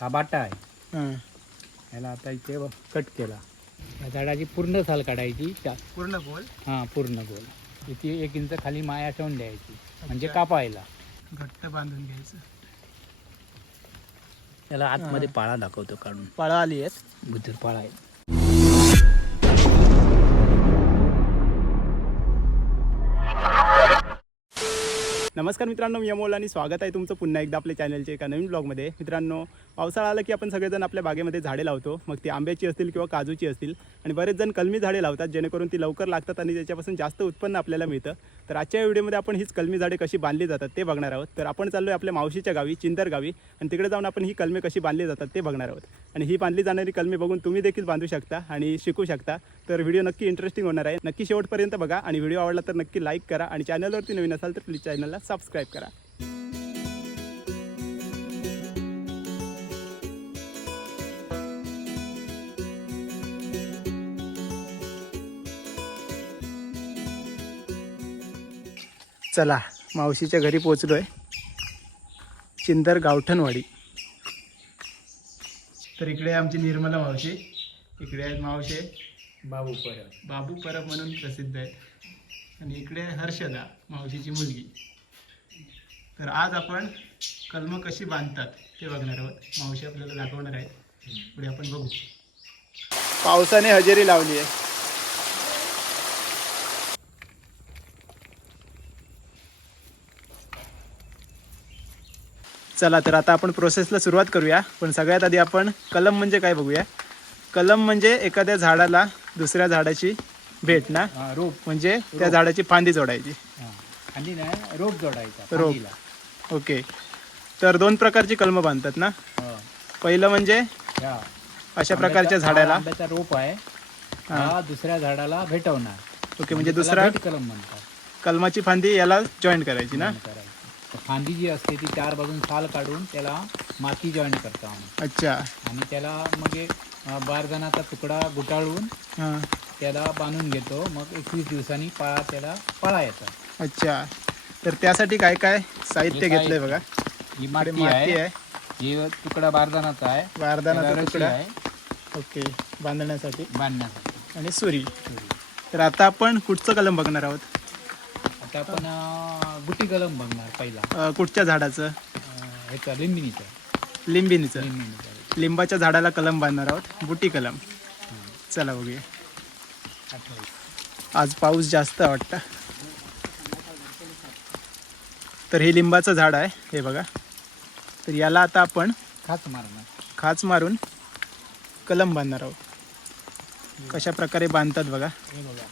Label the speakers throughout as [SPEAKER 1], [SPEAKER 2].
[SPEAKER 1] हा बाटा आहे
[SPEAKER 2] हां.
[SPEAKER 1] याला आता इथे कट केला. या झाडाची पूर्ण साल काढायची
[SPEAKER 2] पूर्ण गोल?
[SPEAKER 1] हां पूर्ण गोल. इथे एक इंच खाली माया ठेवून द्यायची म्हणजे
[SPEAKER 2] अच्छा.
[SPEAKER 1] कापायला.
[SPEAKER 2] घट्ट बांधून घ्यायचं.
[SPEAKER 1] त्याला आतमध्ये पाळा दाखवतो काढून.
[SPEAKER 2] पाळा आली आहेत.
[SPEAKER 1] बुद्ध पाळा आहे.
[SPEAKER 2] नमस्कार मित्रांनो मी अमोल आणि स्वागत आहे तुमचं पुन्हा एकदा आपल्या चॅनलच्या एका नवीन ब्लॉगमध्ये. मित्रांनो पावसाळा आला की आपण सगळेजण आपल्या बागेमध्ये झाडे लावतो. मग ती आंब्याची असतील किंवा काजूची असतील. आणि बरेच जण कलमी झाडे लावतात जेणेकरून ती लवकर लागतात आणि त्याच्यापासून जास्त उत्पन्न आपल्याला मिळतं. तर आजच्या व्हिडिओमध्ये आपण हीच कलमी झाडे कशी बांधली जातात ते बघणार आहोत. तर आपण चाललो आहे आपल्या मावशीच्या गावी चिंदर गावी आणि तिकडे जाऊन आपण ही कलमे कशी बांधली जातात ते बघणार आहोत. आणि ही बांधली जाणारी कलमे बघून तुम्ही देखील बांधू शकता आणि शिकू शकता. तर व्हिडिओ नक्की इंटरेस्टिंग होणार आहे. नक्की शेवटपर्यंत बघा आणि व्हिडिओ आवडला तर नक्की लाईक करा आणि चॅनलवरती नवीन असाल तर प्लीज चॅनलला सबस्क्राईब करा. चला मावशीच्या घरी पोचलोय. चिंदर गावठणवाडी. तर इकडे आमची निर्मला मावशी इकडे आहेत मावशे
[SPEAKER 1] बाबू परत
[SPEAKER 2] बाबू परब म्हणून प्रसिद्ध आहेत. आणि इकडे हर्षदा मावशीची मुलगी. तर आज आपण कलम कशी बांधतात ते बघणार आहोत. मावशी आपल्याला दाखवणार आहे पुढे आपण बघू. पावसाने हजेरी लावली आहे. चला तर आता आपण प्रोसेसला सुरुवात करूया. पण सगळ्यात आधी आपण कलम म्हणजे काय बघूया? कलम म्हणजे एखाद्या झाडाला दुसऱ्या झाडाची भेट ना?
[SPEAKER 1] हा, रोप.
[SPEAKER 2] म्हणजे त्या झाडाची फांदी जोडायची.
[SPEAKER 1] हा. रोप जोडायचा
[SPEAKER 2] रोप.
[SPEAKER 1] फांदीला.
[SPEAKER 2] ओके. तर दोन प्रकारची कलमं बांधतात ना?
[SPEAKER 1] हा.
[SPEAKER 2] पहिलं म्हणजे
[SPEAKER 1] या.
[SPEAKER 2] अशा प्रकारच्या
[SPEAKER 1] आंब्याचा-
[SPEAKER 2] झाडाला.
[SPEAKER 1] आंब्याचा रोप आहे. हा. दुसऱ्या झाडाला भेटवणार.
[SPEAKER 2] ओके म्हणजे
[SPEAKER 1] त्याला
[SPEAKER 2] दुसरा
[SPEAKER 1] भेट कलम म्हणतात.
[SPEAKER 2] कलमाची फांदी याला जॉईन करायची ना?
[SPEAKER 1] करायची. फांदी जी असते ती चार बाजून साल काढून त्याला माती जॉईन करतो आम्ही.
[SPEAKER 2] अच्छा.
[SPEAKER 1] आणि त्याला मग एक अं, बारजणाचा तुकडा गुटाळून
[SPEAKER 2] हां.
[SPEAKER 1] त्याला बांधून घेतो. मग एकवीस दिवसांनी पा त्याला पळा येतात
[SPEAKER 2] अच्छा. तर त्यासाठी काय काय साहित्य
[SPEAKER 1] हे
[SPEAKER 2] घेतलंय बघा.
[SPEAKER 1] ही
[SPEAKER 2] इकडे
[SPEAKER 1] माती
[SPEAKER 2] माती
[SPEAKER 1] आहे.
[SPEAKER 2] आहे.
[SPEAKER 1] ही तुकडा बारदानाचा आहे.
[SPEAKER 2] वारदानाचा
[SPEAKER 1] त्याला रशी
[SPEAKER 2] तुकडा.
[SPEAKER 1] आहे.
[SPEAKER 2] ओके. बांधण्यासाठी.
[SPEAKER 1] बांधण्यासाठी.
[SPEAKER 2] आणि सुरी. तर आता आपण कुठचं कलम बघणार आहोत?
[SPEAKER 1] आता आपण अं, गुटी कलम बघणार पहिला.
[SPEAKER 2] अं, कुठच्या झाडाचं?
[SPEAKER 1] अं, ह्याचा लिंबिनीचा.
[SPEAKER 2] लिंबिनीचं.
[SPEAKER 1] लिंबिनीचा.
[SPEAKER 2] लिंबाच्या झाडाला कलम बांधणार आहोत. बुटी कलम. चला बघूया. आज पाऊस जास्त आहे वाटतं. तर हे लिंबाचं झाड आहे. हे बघा. तर याला आता आपण
[SPEAKER 1] खाच मारणार.
[SPEAKER 2] खाच मारून कलम बांधणार आहोत. कशा प्रकारे बांधतात बघा.
[SPEAKER 1] हे बघा.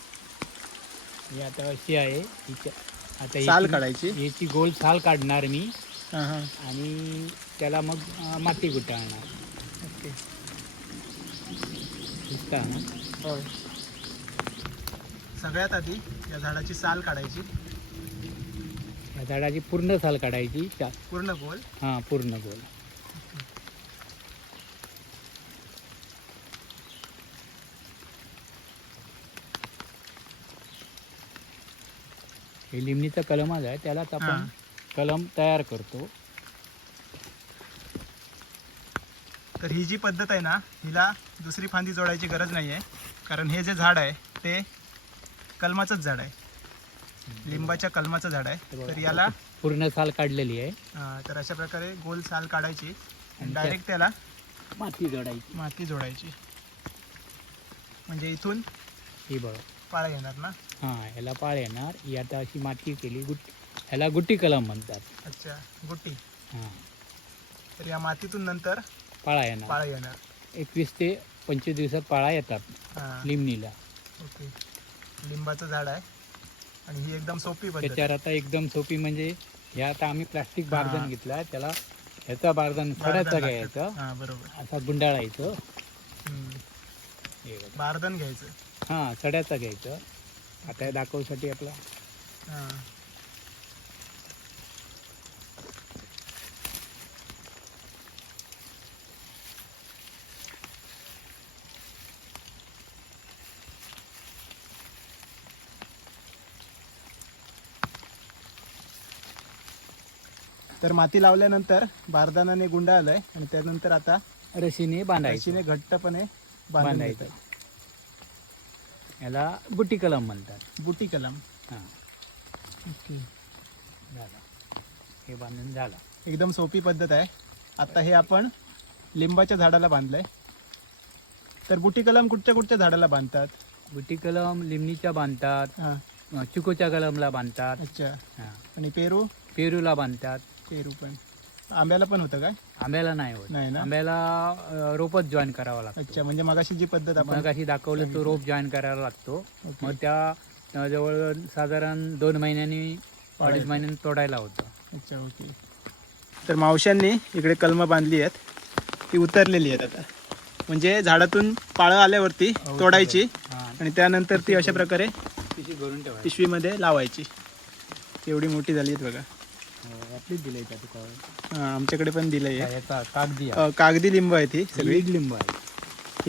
[SPEAKER 1] ही आता अशी आहे. हिच्या आता
[SPEAKER 2] साल
[SPEAKER 1] याची-
[SPEAKER 2] काढायची?
[SPEAKER 1] याची गोल साल काढणार मी.
[SPEAKER 2] हां हां.
[SPEAKER 1] आणि त्याला मग अं, माती गुटाळणार.
[SPEAKER 2] ओके.
[SPEAKER 1] दिसता ना?
[SPEAKER 2] होय. सगळ्यात आधी या झाडाची साल काढायची.
[SPEAKER 1] या झाडाची पूर्ण साल काढायची. चा
[SPEAKER 2] पूर्ण गोल?
[SPEAKER 1] हां पूर्ण गोल. हे लिमणीचा कलमच आहे त्यालाच आपण. कलम तयार करतो.
[SPEAKER 2] तर ही जी पद्धत आहे ना हिला दुसरी फांदी जोडायची गरज नाही आहे कारण हे जे झाड आहे ते कलमाचंच झाड आहे. लिंबाच्या कलमाचं झाड आहे. तर याला
[SPEAKER 1] पूर्ण साल काढलेली आहे.
[SPEAKER 2] तर अशा प्रकारे गोल साल काढायची आणि डायरेक्ट त्याला
[SPEAKER 1] माती जोडायची.
[SPEAKER 2] माती जोडायची. म्हणजे इथून
[SPEAKER 1] ही बघ.
[SPEAKER 2] पाळा येणार ना?
[SPEAKER 1] हां याला पाळ येणार. ही आता अशी माती केली गुट ह्याला गुट्टी कलम म्हणतात.
[SPEAKER 2] अच्छा गुट्टी.
[SPEAKER 1] हां.
[SPEAKER 2] तर या मातीतून नंतर
[SPEAKER 1] पाळा येणार.
[SPEAKER 2] पाळा येणार.
[SPEAKER 1] एकवीस ते पंचवीस दिवसात पाळा येतात
[SPEAKER 2] हां.
[SPEAKER 1] लिमणीला
[SPEAKER 2] ओके. लिंबाचं झाड आहे आणि ही एकदम सोपी पद्धत.
[SPEAKER 1] त्याच्यावर आता एकदम सोपी म्हणजे हे आता आम्ही प्लास्टिक
[SPEAKER 2] हां.
[SPEAKER 1] बारदन घेतला त्याला ह्याचा बारदन
[SPEAKER 2] बारदान
[SPEAKER 1] घ्यायचा.
[SPEAKER 2] हां बरोबर.
[SPEAKER 1] असा गुंडाळायचं
[SPEAKER 2] हम्म.
[SPEAKER 1] हे बघा.
[SPEAKER 2] बारदान घ्यायचं.
[SPEAKER 1] हां सड्याचा घ्यायचं. आता हे दाखवसाठी आपला.
[SPEAKER 2] हां. तर माती लावल्यानंतर बारदानाने गुंडाळलंय आणि त्यानंतर आता
[SPEAKER 1] रशीने बांधायची.
[SPEAKER 2] रशीने घट्टपणे
[SPEAKER 1] बांधायचं. याला बुटी कलम म्हणतात.
[SPEAKER 2] बुटी कलम
[SPEAKER 1] हां.
[SPEAKER 2] ओके.
[SPEAKER 1] झालं. हे बांधून झालं.
[SPEAKER 2] एकदम सोपी पद्धत आहे. आता हे आपण लिंबाच्या झाडाला बांधलंय. तर बुटी कलम कुठच्या कुठच्या झाडाला बांधतात?
[SPEAKER 1] बुटी कलम लिमणीच्या बांधतात.
[SPEAKER 2] हां.
[SPEAKER 1] चिकूच्या कलमला बांधतात.
[SPEAKER 2] अच्छा.
[SPEAKER 1] हां.
[SPEAKER 2] आणि पेरू?
[SPEAKER 1] पेरूला बांधतात.
[SPEAKER 2] पेरू पण. आंब्याला पण होतं काय?
[SPEAKER 1] आंब्याला नाही होत.
[SPEAKER 2] नाही ना?
[SPEAKER 1] आंब्याला रोपच जॉईन करावा लागतो.
[SPEAKER 2] अच्छा म्हणजे मगाशी जी पद्धत आपण
[SPEAKER 1] मग अशी दाखवलं तो रोप जॉईन करायला लागतो. मग त्या जवळ साधारण दोन महिन्यांनी अडीच. महिन्यांनी तोडायला होतं.
[SPEAKER 2] अच्छा ओके. तर मावशांनी इकडे कलमं बांधली आहेत. ती उतरलेली आहेत आता. म्हणजे झाडातून पाळं आल्यावरती तोडायची
[SPEAKER 1] हां.
[SPEAKER 2] आणि त्यानंतर ती अशा प्रकारे
[SPEAKER 1] पिशी भरून ठेवायची.
[SPEAKER 2] पिशवीमध्ये लावायची. एवढी मोठी झाली आहेत बघा.
[SPEAKER 1] आपलीच दिली का तुका
[SPEAKER 2] हा, आमच्याकडे पण दिलंय हे.
[SPEAKER 1] याचा कागदी आहे.
[SPEAKER 2] अ, कागदी लिंब आहेत ही सगळी.
[SPEAKER 1] ईड लिंब आहे.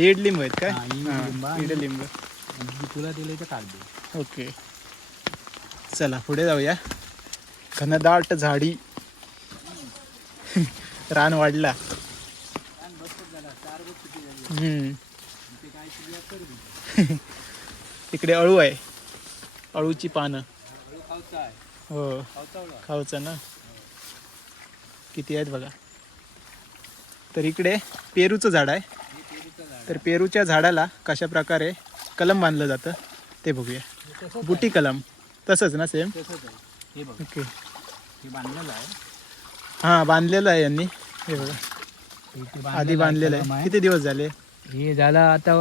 [SPEAKER 2] ईड लिंब आहेत काय?
[SPEAKER 1] हा, ईड
[SPEAKER 2] हा,
[SPEAKER 1] लिंब
[SPEAKER 2] ईड
[SPEAKER 1] आणि-
[SPEAKER 2] लिंब.
[SPEAKER 1] आणि जी तुला दिले ते कागदी
[SPEAKER 2] ओके. चला पुढे जाऊया. घनदाट झाडी. रान वाढला. हम्म. तिकडे अळू आहे. अळूची पानं. हो. खाऊचं ना किती आहेत बघा. तर इकडे पेरूचं झाड आहे. तर पेरूच्या झाडाला कशा प्रकारे कलम बांधलं जातं ते बघूया. बुटी कलम. तसंच ना सेम ओके
[SPEAKER 1] हे बांधलेलं आहे.
[SPEAKER 2] हां बांधलेलं आहे यांनी. हे बघा. आधी बांधलेलं आहे. किती दिवस झाले?
[SPEAKER 1] हे झालं आता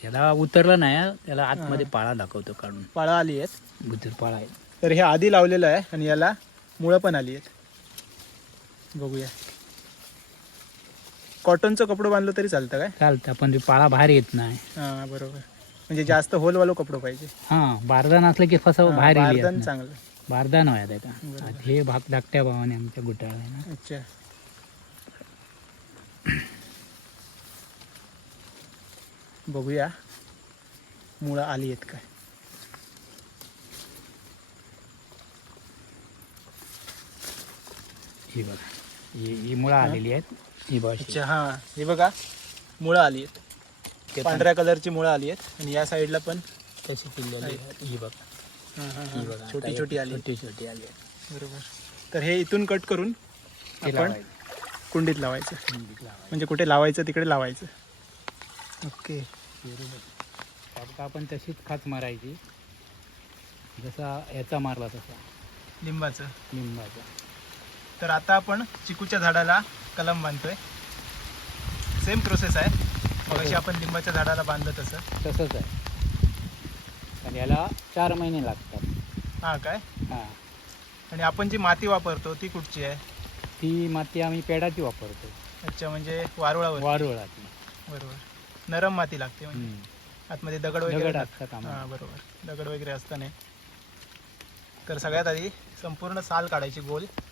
[SPEAKER 1] त्याला उतरलं नाही. त्याला आतमध्ये पाळा दाखवतो काढून.
[SPEAKER 2] पाळा आली आहेत.
[SPEAKER 1] पाळा आहे.
[SPEAKER 2] तर हे आधी लावलेलं आहे आणि याला मुळं पण आली आहेत. बघूया. कॉटनचं कपडं बांधलं तरी चालतं काय?
[SPEAKER 1] चालतं पण ते पाळा बाहेर येत नाही.
[SPEAKER 2] हां बरोबर. म्हणजे जास्त होलवालो कपडं पाहिजे.
[SPEAKER 1] हां बारदान असलं की फसव बाहेर
[SPEAKER 2] बारदान चांगलं.
[SPEAKER 1] बारदान
[SPEAKER 2] बरोबर.
[SPEAKER 1] आता हे भाग धाकट्या भावाने आमच्या गुटाळ आहे ना.
[SPEAKER 2] अच्छा. बघूया. मुळं आली आहेत काय?
[SPEAKER 1] ही बघा. ही ही मुळं आलेली आहेत. ही बघ. अशी.
[SPEAKER 2] अच्छा हां. हे बघा मुळं आली आहेत.
[SPEAKER 1] ते पण
[SPEAKER 2] पांढऱ्या कलरची मुळं आली आहेत. आणि या साईडला पण
[SPEAKER 1] तशी पिल्लेली
[SPEAKER 2] आहे.
[SPEAKER 1] आहेत. ही बघा.
[SPEAKER 2] हां, हां,
[SPEAKER 1] ही.
[SPEAKER 2] हां.
[SPEAKER 1] बघा.
[SPEAKER 2] छोटी छोटी आली
[SPEAKER 1] छोटी छोटी आली आहेत.
[SPEAKER 2] बरोबर. तर हे इथून कट करून
[SPEAKER 1] ते
[SPEAKER 2] आपण
[SPEAKER 1] लावायचं.
[SPEAKER 2] कुंडीत लावायचं.
[SPEAKER 1] कुंडीत लावायचं.
[SPEAKER 2] म्हणजे कुठे लावायचं तिकडे लावायचं. ओके.
[SPEAKER 1] बरोबर आपण तशीच खाच मारायची. जसा याचा मारला तसा.
[SPEAKER 2] लिंबाचं.
[SPEAKER 1] लिंबाचा.
[SPEAKER 2] तर आता आपण चिकूच्या झाडाला कलम बांधतोय. सेम प्रोसेस आहे. मगाशी आपण लिंबाच्या झाडाला बांधलं तसं.
[SPEAKER 1] तसंच आहे. पण याला चार महिने लागतात.
[SPEAKER 2] हां काय?
[SPEAKER 1] हां.
[SPEAKER 2] आणि आपण जी माती वापरतो ती कुठची आहे?
[SPEAKER 1] ती माती आम्ही पेडाची वापरतो.
[SPEAKER 2] अच्छा म्हणजे वारुळावर
[SPEAKER 1] वारुळाची.
[SPEAKER 2] बरोबर. नरम माती लागते म्हणजे. आतमध्ये दगड वगैरे
[SPEAKER 1] असतात.
[SPEAKER 2] हां बरोबर. दगड वगैरे असताना. तर सगळ्यात आधी संपूर्ण साल काढायची गोल. आणि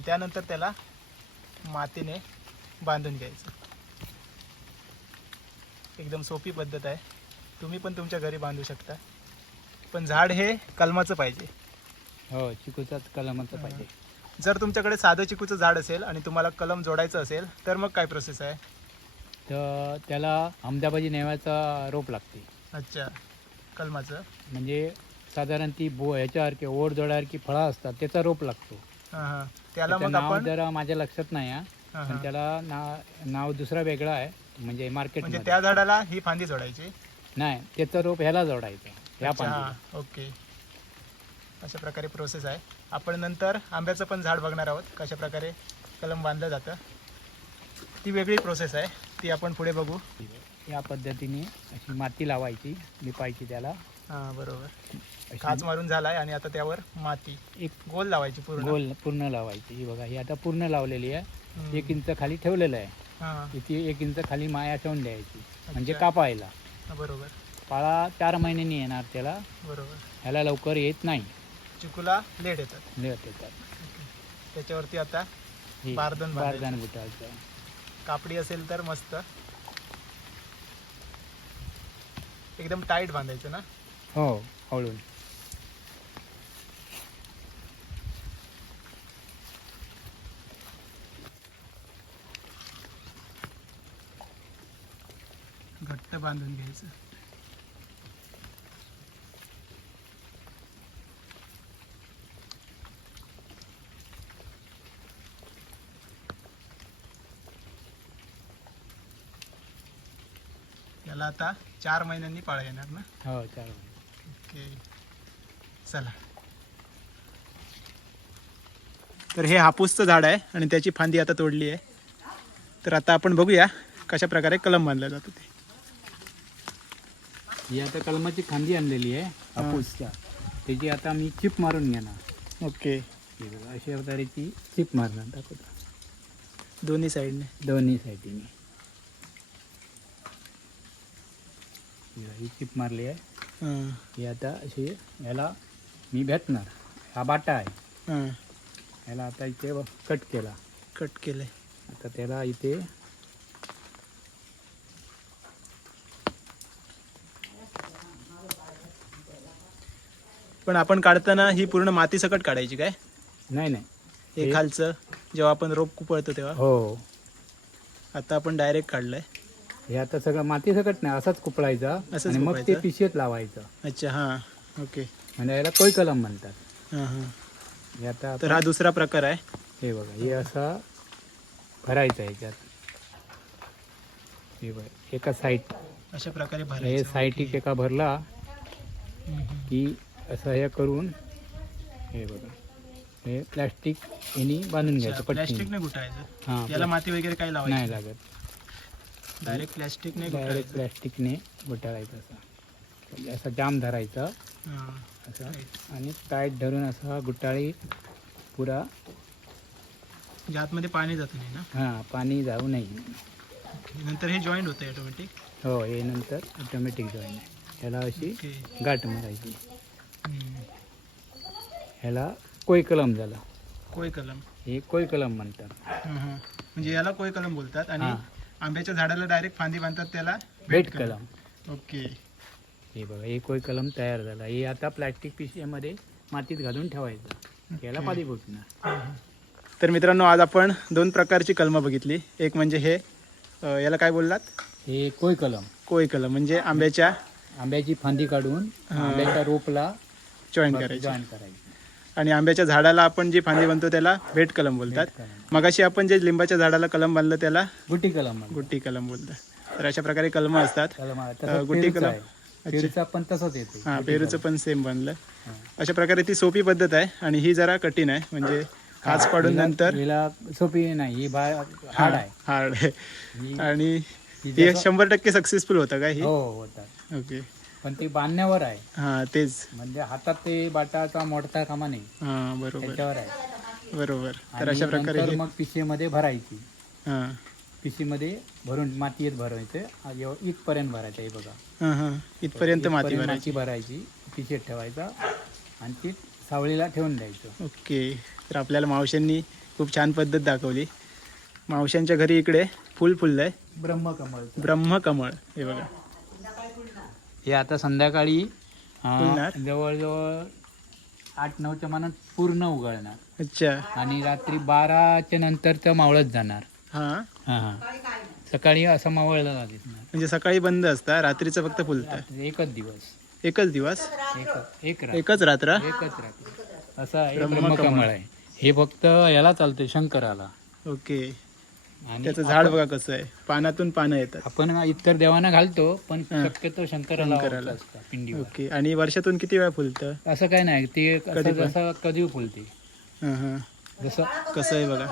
[SPEAKER 2] त्यानंतर त्याला मातीने बांधून घ्यायचं. एकदम सोपी पद्धत आहे. तुम्ही पण तुमच्या घरी बांधू शकता. पण झाड हे कलमाचं पाहिजे.
[SPEAKER 1] हो चिकूचाच कलमाचं पाहिजे.
[SPEAKER 2] जर तुमच्याकडे साधं चिकूचं झाड असेल आणि तुम्हाला कलम जोडायचं असेल तर मग काय प्रोसेस आहे?
[SPEAKER 1] तर त्याला अहमदाबाजी नेवाचा रोप लागते.
[SPEAKER 2] अच्छा. कलमाचं.
[SPEAKER 1] म्हणजे साधारण ती बो ह्याच्यासारखी ओढ जोडासारखी फळं असतात त्याचा रोप लागतो.
[SPEAKER 2] त्याला
[SPEAKER 1] त्याचं
[SPEAKER 2] मग
[SPEAKER 1] नाव
[SPEAKER 2] आपण
[SPEAKER 1] जरा माझ्या लक्षात नाही हा
[SPEAKER 2] हां,
[SPEAKER 1] पण
[SPEAKER 2] हां.
[SPEAKER 1] त्याला ना नाव दुसरा वेगळा आहे. म्हणजे मार्केट
[SPEAKER 2] म्हणजे त्या झाडाला ही फांदी जोडायची?
[SPEAKER 1] नाही त्याचं रोप ह्याला जोडायचं. ह्या
[SPEAKER 2] अच्छा. हां, ओके. अशा प्रकारे प्रोसेस आहे. आपण नंतर आंब्याचं पण झाड बघणार आहोत कशा प्रकारे कलम बांधलं जातं. ती वेगळी प्रोसेस आहे. ती आपण पुढे बघू.
[SPEAKER 1] या पद्धतीने अशी माती लावायची लिपायची त्याला.
[SPEAKER 2] हां बरोबर. काच मारून झालाय आणि आता त्यावर माती
[SPEAKER 1] एक
[SPEAKER 2] गोल लावायची पूर्ण.
[SPEAKER 1] गोल पूर्ण लावायची. ही बघा ही आता पूर्ण लावलेली आहे. एक इंच खाली ठेवलेलं आहे.
[SPEAKER 2] हां.
[SPEAKER 1] इथे एक इंच खाली माया ठेवून द्यायची. म्हणजे
[SPEAKER 2] अच्छा.
[SPEAKER 1] कापायला.
[SPEAKER 2] बरोबर.
[SPEAKER 1] पाळा चार महिन्यांनी येणार त्याला.
[SPEAKER 2] बरोबर.
[SPEAKER 1] ह्याला लवकर येत नाही.
[SPEAKER 2] चिकूला लेट येतात.
[SPEAKER 1] लेट येतात.
[SPEAKER 2] त्याच्यावरती आता
[SPEAKER 1] हे
[SPEAKER 2] बारदान बांधायचं.
[SPEAKER 1] बारदान गुटाळचं
[SPEAKER 2] कापडी असेल तर मस्त. एकदम टाईट बांधायचं ना?
[SPEAKER 1] हो हळून.
[SPEAKER 2] घट्ट बांधून घ्यायचं. याला आता चार महिन्यांनी पाळा येणार ना?
[SPEAKER 1] हो चार
[SPEAKER 2] ओके. चला. तर हे हापूसचं झाड आहे आणि त्याची फांदी आता तोडली आहे. तर आता आपण बघूया कशा प्रकारे कलम बांधलं जातं ते.
[SPEAKER 1] ही आता कलमाची खांदी आणलेली आहे. हापूसच्या त्याची आता मी चिप मारून घेणार.
[SPEAKER 2] ओके.
[SPEAKER 1] हे बघा अशा तऱ्हेची चिप मारणार. दाखवतो.
[SPEAKER 2] दोन्ही साईडने.
[SPEAKER 1] दोन्ही साईडीने. ही बघा, ही चिप मारली आहे.
[SPEAKER 2] हां.
[SPEAKER 1] ही आता अशी याला मी भेटणार. हा बाटा आहे.
[SPEAKER 2] हां.
[SPEAKER 1] याला आता इथे कट केला.
[SPEAKER 2] कट केलंय.
[SPEAKER 1] आता त्याला इथे
[SPEAKER 2] पण आपण काढताना ही पूर्ण माती सकट काढायची काय?
[SPEAKER 1] नाही नाही.
[SPEAKER 2] हे खालचं जेव्हा आपण रोप कुपळतो तेव्हा.
[SPEAKER 1] हो.
[SPEAKER 2] आता आपण डायरेक्ट काढलंय.
[SPEAKER 1] हे आता सगळं माती सकट नाही असाच कुपळायचा.
[SPEAKER 2] असंच
[SPEAKER 1] आणि मग ते
[SPEAKER 2] कुपळायचं?
[SPEAKER 1] पिशेत लावायचं.
[SPEAKER 2] अच्छा हां ओके
[SPEAKER 1] म्हणजे याला कोय कलम म्हणतात.
[SPEAKER 2] हां हां.
[SPEAKER 1] हे आता
[SPEAKER 2] तर हा दुसरा प्रकार आहे.
[SPEAKER 1] हे बघा हे असा भरायचं याच्यात. हे बघा एका साईड
[SPEAKER 2] अशा प्रकारे
[SPEAKER 1] हे
[SPEAKER 2] भरायचं
[SPEAKER 1] साईटिक एका भरला
[SPEAKER 2] हम्म, हम्म.
[SPEAKER 1] की असं हे करून हे बघा. हे प्लॅस्टिक यांनी बांधून घ्यायचं
[SPEAKER 2] अच्छा,
[SPEAKER 1] पट्टी
[SPEAKER 2] प्लॅस्टिक नाही गुटायचं
[SPEAKER 1] हां
[SPEAKER 2] याला माती वगैरे काही
[SPEAKER 1] नाही
[SPEAKER 2] लावायचं
[SPEAKER 1] लागत.
[SPEAKER 2] डायरेक्ट प्लॅस्टिक नाही
[SPEAKER 1] डायरेक्ट
[SPEAKER 2] गुटायचं
[SPEAKER 1] प्लॅस्टिकने गुटाळायचं असं. म्हणजे असा जाम धरायचा.
[SPEAKER 2] हां.
[SPEAKER 1] असा.
[SPEAKER 2] right.
[SPEAKER 1] आणि टाईट धरून असा गुटाळी पुरा
[SPEAKER 2] म्हणजे आतमध्ये पाणी जात नाही ना?
[SPEAKER 1] हां पाणी जाऊ नये
[SPEAKER 2] नंतर हे जॉईंट होतं ऑटोमॅटिक
[SPEAKER 1] हो हे नंतर ऑटोमॅटिक जॉईन ह्याला अशी
[SPEAKER 2] ओके
[SPEAKER 1] गाठ मारायची. ह्याला कोय कलम झाला.
[SPEAKER 2] कोय कलम
[SPEAKER 1] हे कोय कलम म्हणतात.
[SPEAKER 2] म्हणजे याला कोय कलम बोलतात आणि
[SPEAKER 1] हां.
[SPEAKER 2] आंब्याच्या झाडाला डायरेक्ट फांदी बांधतात त्याला
[SPEAKER 1] भेट कलम.
[SPEAKER 2] ओके.
[SPEAKER 1] हे बघा हे कोय कलम तयार झाला. हे आता प्लॅस्टिक पिशवीमध्ये मातीत घालून ठेवायचं. याला. पाणी फुटणार
[SPEAKER 2] तर मित्रांनो आज आपण दोन प्रकारची कलमं बघितली. एक म्हणजे हे अ, याला काय बोललात?
[SPEAKER 1] हे कोय कलम
[SPEAKER 2] कोय कलम म्हणजे आंब्याच्या
[SPEAKER 1] आंब्याची फांदी काढून. आंब्याच्या रोपला
[SPEAKER 2] जॉईन करायची.
[SPEAKER 1] जॉईन करायची.
[SPEAKER 2] आणि आंब्याच्या झाडाला आपण जी फांदी बांधतो त्याला भेट कलम बोलतात. मगाशी आपण जे लिंबाच्या झाडाला कलम बांधलं त्याला
[SPEAKER 1] गुटी कलम.
[SPEAKER 2] गुट्टी कलम बोलतात. तर अशा प्रकारे कलमं असतात.
[SPEAKER 1] कलम आहे.
[SPEAKER 2] अ,
[SPEAKER 1] तसंच
[SPEAKER 2] गुटी
[SPEAKER 1] पेरूचं
[SPEAKER 2] कलम.
[SPEAKER 1] पण तसंच येते.
[SPEAKER 2] हां पेरूचं. पण सेम बांधलं
[SPEAKER 1] हां.
[SPEAKER 2] अशा प्रकारे ती सोपी पद्धत आहे आणि ही जरा कठीण आहे. म्हणजे खाच पाडून नंतर
[SPEAKER 1] सोपी नाही. ही हार्ड आहे.
[SPEAKER 2] हार्ड आहे. आणि शंभर टक्के सक्सेसफुल होतं का ही?
[SPEAKER 1] हो
[SPEAKER 2] ओके
[SPEAKER 1] पण ती बांधण्यावर आहे.
[SPEAKER 2] हां तेच.
[SPEAKER 1] म्हणजे हातात ते बाटाचा मोडता कामा नाही
[SPEAKER 2] हां बरोबर.
[SPEAKER 1] त्याच्यावर आहे.
[SPEAKER 2] बरोबर. तर
[SPEAKER 1] आणि
[SPEAKER 2] अशा प्रकारे
[SPEAKER 1] नंतर
[SPEAKER 2] हे
[SPEAKER 1] मग पिशवीमध्ये भरायची.
[SPEAKER 2] हां.
[SPEAKER 1] पिशवीमध्ये भरून मातीत भरायचं आ, एव- इथपर्यंत भरायचं हे बघा.
[SPEAKER 2] हां हां. इथपर्यंत माती
[SPEAKER 1] इथपर्यंत
[SPEAKER 2] भरायची.
[SPEAKER 1] माती भरायची. पिशेत ठेवायचा. आणि ती सावळीला ठेवून द्यायचं.
[SPEAKER 2] ओके. तर आपल्याला मावशांनी खूप छान पद्धत दाखवली. मावशांच्या घरी इकडे फुल फुललं आहे
[SPEAKER 1] ब्रह्मकमळ.
[SPEAKER 2] ब्रह्मकमळ. हे बघा.
[SPEAKER 1] हे आता संध्याकाळी अं,
[SPEAKER 2] फुलणार?
[SPEAKER 1] जवळजवळ आठ नऊच्या मानात पूर्ण उगळणार.
[SPEAKER 2] अच्छा.
[SPEAKER 1] आणि रात्री बाराच्या नंतर मावळत जाणार.
[SPEAKER 2] हां.
[SPEAKER 1] हा हा. सकाळी असं मावळला दिसणार
[SPEAKER 2] म्हणजे सकाळी बंद असता रात्रीचं फक्त फुलतं?
[SPEAKER 1] एकच दिवस.
[SPEAKER 2] एकच दिवस?
[SPEAKER 1] एक एक रात्र.
[SPEAKER 2] एकच रात्र?
[SPEAKER 1] एकच रात्र. असा हे
[SPEAKER 2] ब्रह्मकमळ.
[SPEAKER 1] ब्रह्मकमळ आहे. हे फक्त याला चालते शंकराला.
[SPEAKER 2] ओके. त्याचं झाड बघा कसं आहे. पानातून पानं येतात.
[SPEAKER 1] आपण इतर देवांना घालतो पण
[SPEAKER 2] हा.
[SPEAKER 1] शक्यतो शंकराला असतं पिंडीवर
[SPEAKER 2] ओके. आणि वर्षातून किती वेळा फुलतं?
[SPEAKER 1] असं काय नाही ते
[SPEAKER 2] कधी
[SPEAKER 1] असं
[SPEAKER 2] पण?
[SPEAKER 1] जसं कधी फुलते.
[SPEAKER 2] हां हां.
[SPEAKER 1] जसं
[SPEAKER 2] कसं आहे बघा?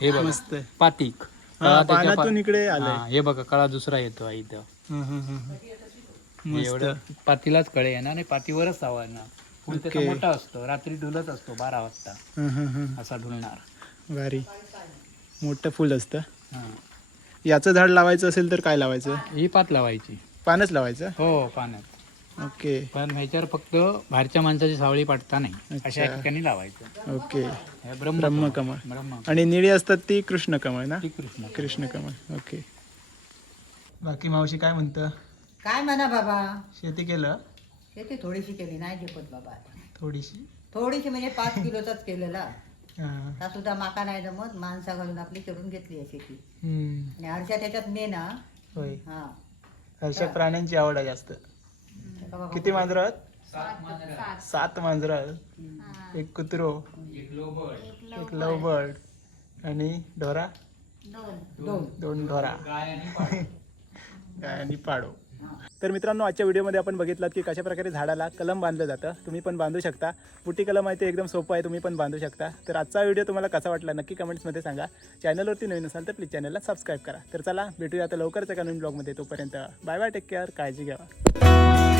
[SPEAKER 1] हे बघा
[SPEAKER 2] मस्त आहे.
[SPEAKER 1] पातिक.
[SPEAKER 2] हा
[SPEAKER 1] कळा त्याच्या
[SPEAKER 2] पानातून
[SPEAKER 1] पा-
[SPEAKER 2] इकडे आलंय.
[SPEAKER 1] हा, हे बघा कळा दुसरा येतो आहे इथं.
[SPEAKER 2] हां हां हां हां.
[SPEAKER 1] हे
[SPEAKER 2] मस्त.
[SPEAKER 1] एवढं पातीलाच कळे येणार आणि पातीवरच सावरणार फुल त्याचा
[SPEAKER 2] ओके.
[SPEAKER 1] मोठा असतो रात्री डुलत असतो बारा वाजता.
[SPEAKER 2] हां हां हां.
[SPEAKER 1] असा डुलणार.
[SPEAKER 2] भारी. मोठं फुल असतं.
[SPEAKER 1] हा.
[SPEAKER 2] याचं झाड लावायचं असेल तर काय लावायचं?
[SPEAKER 1] ही पात लावायची.
[SPEAKER 2] पानच लावायचं?
[SPEAKER 1] हो पाण्यात
[SPEAKER 2] ओके.
[SPEAKER 1] पण ह्याच्यावर फक्त बाहेरच्या माणसाची सावळी पाडता नाही.
[SPEAKER 2] अच्छा.
[SPEAKER 1] अशा ठिकाणी लावायचं.
[SPEAKER 2] ओके.
[SPEAKER 1] हे ब्रह्म
[SPEAKER 2] ब्रह्मकमळ.
[SPEAKER 1] ब्रह्म
[SPEAKER 2] आणि निळी असतात ती कृष्ण कमळ ना?
[SPEAKER 1] कृष्ण
[SPEAKER 2] कृष्ण कमळ ओके. बाकी मावशी काय म्हणतं?
[SPEAKER 3] काय म्हणा बाबा?
[SPEAKER 2] शेती केलं?
[SPEAKER 3] शेती थोडीशी केली नाही झेपत बाबा
[SPEAKER 2] थोडीशी?
[SPEAKER 3] थोडीशी म्हणजे पाच किलोचाच केलेला.
[SPEAKER 2] हां.
[SPEAKER 3] त्या सुद्धा माका नाही जमत माणसा घालून आपली करून घेतली आहे शेती.
[SPEAKER 2] हम्म.
[SPEAKER 3] आणि हरच्या त्याच्यात मे ना
[SPEAKER 2] होय.
[SPEAKER 3] हा.
[SPEAKER 2] हर्षक प्राण्यांची आवड आहे जास्त. किती मांजरं आहेत?
[SPEAKER 1] सात मांजरा
[SPEAKER 2] आहेत. एक कुत्रो.
[SPEAKER 1] एक
[SPEAKER 2] लव बर्ड आणि ढोरा?
[SPEAKER 3] दोन.
[SPEAKER 2] दोन. ढोरा.
[SPEAKER 1] गाय आणि पाडा.
[SPEAKER 2] तर मित्रांनो आजच्या व्हिडिओमध्ये आपण बघितलात की कशा प्रकारे झाडाला कलम बांधलं जातं. तुम्ही पण बांधू शकता. बुटी कलम आहे ते एकदम सोपं आहे तुम्ही पण बांधू शकता. तर आजचा व्हिडिओ तुम्हाला कसा वाटला नक्की कमेंट्समध्ये सांगा. चॅनलवरती नवीन असाल तर प्लीज चॅनलला सबस्क्राईब करा. तर चला भेटूया आता लवकरच एका नवीन ब्लॉगमध्ये तोपर्यंत बाय बाय टेक केअर काळजी घ्यावा